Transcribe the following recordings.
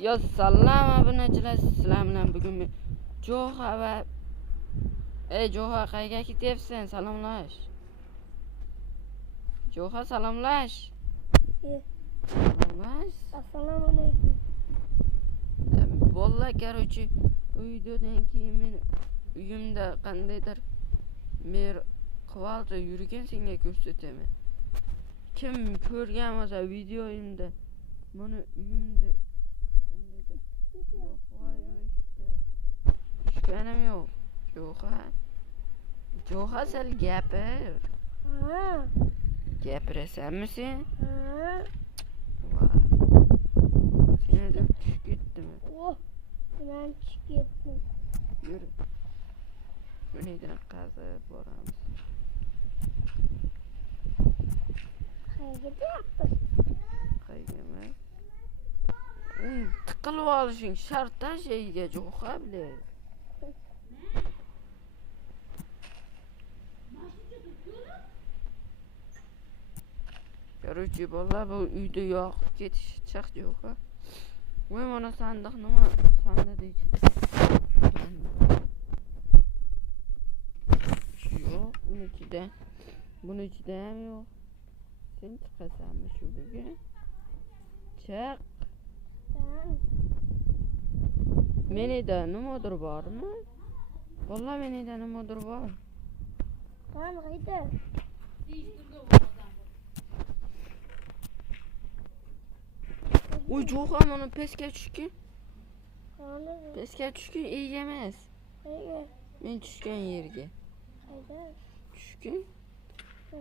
Yo salom obunachilar, sizlar bilan bugun Jo'xa va Jo'xa qayerga ketyapsan? Salomlash. Jo'xa salomlash. Salomlash. Assalomu alaykum. Vallahi короче, bu videodan keyin men uyimda qandaydir mer qilib yurgan senga ko'rsataman. Kim ko'rgan bo'lsa videoyimda buni uyimda qandaydir tushganim yo'q. Jo'xa sal gapir. Gapirasanmi sen? Sen tushib ketdimi? Men tushib ketdim. Yur. Bunidan qazib boramiz. Qayerga deyapsiz? Qayerga emas. Tiqilib olishing shart shayga Jo'xa bilan. Короче, bolalar bu uyda yoqib ketish chaq Jo'xa. Voy mana sandiq nima? Sandiq ichida. Yo'q, buni ichida ham yo'q. Sen chiqasanmi shu bugun? Chiq. Menida nimadir bormi? Vallahi menida nimadir bor. Qanaqaydi? Uy Jo'xa mana pesga tushgan. Pesga tushgan emas. Qayerga? Men tushgan yerga. Qayerda? Tushgan.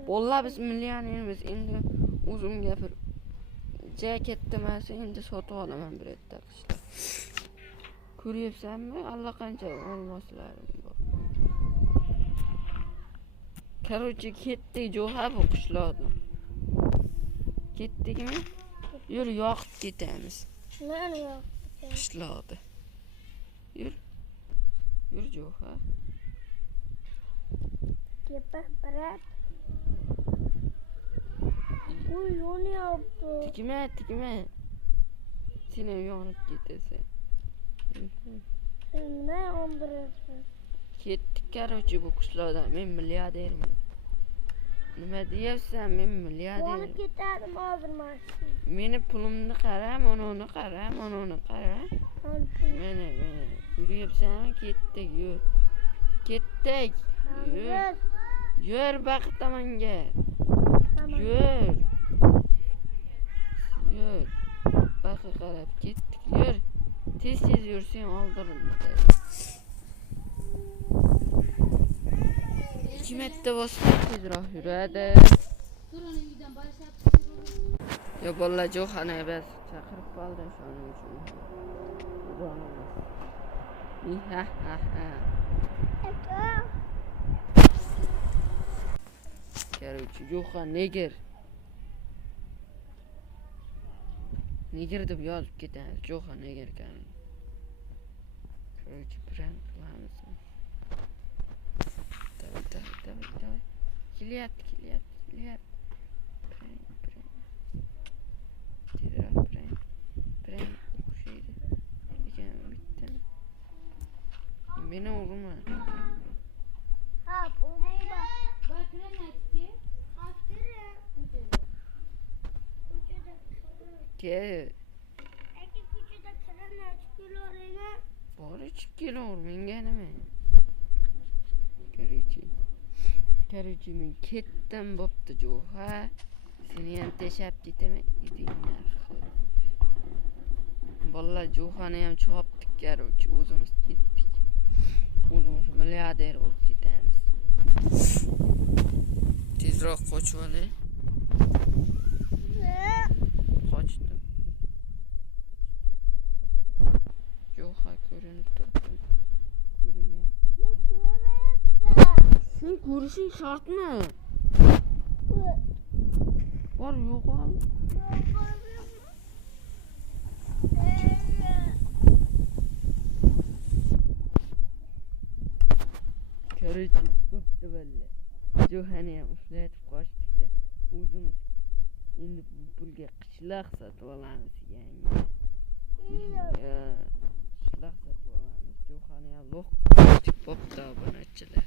Vallahi biz millionermiz. Endi o'zim gapir. Jakettimasi endi sotib olaman bir yerda qishlar. Ko'ryapsanmi? Allaqancha olmoslarim bor. Короче, ketdik Jo'xa bu qishloqdan. Ketdikmi? Yur yoqib ketamiz. Nima yo'q? Qishloqda. Yur. Yur Jo'xa. Brat. Uy, yonyapti. Tikma. Sen ham yonib ketasan. Nima yondirasiz? Ketdik короче bu qishloqdan. Men milliarderman. Nima deyapsan? Men milliarder. Yonib ketadim hozir mashina. Meni pulimni qara, mononi qara. Mana. Yuribsanmi? Ketdik, yur. Ketdik. Yur baxt tomonga. Yur. Baqa qarab ketdik. Yur. Tez yursang oldirimda. 2 marta bosib tezroq yuradi. Yo bolalar Jo'xani bas chaqirib qoldi shuning uchun. Короче, Jo'xa neger deb yozib ketadi. Jo'xa neger ekan. Короче, prank qilamiz. Давай. Kelyapti. Prank o'xshaydi. Lekin bitta. Meni urma. Urma. Ke. Ko'chada kirana chiqilorina. Bor ichib kelur menga nima? Короче, men ketdim bo'pti Jo'xa. Seni ham teshab ketaman. Bolalar Jo'xani ham chopdik короче, o'zimiz ketdik. O'zimiz milliarder bo'lib ketamiz. Tezroq qochib olay. Qochdim. Jo'xa ko'rinib turibdi. Sen ko'rishing shartmi? Bor yo'qol. Короче, bo'pti valla. Jo'xani ham ushlatib qochdik-da. O'zimiz endi pulga qishloq sotib olamiz yangi. Lok bo'pti obunachilar.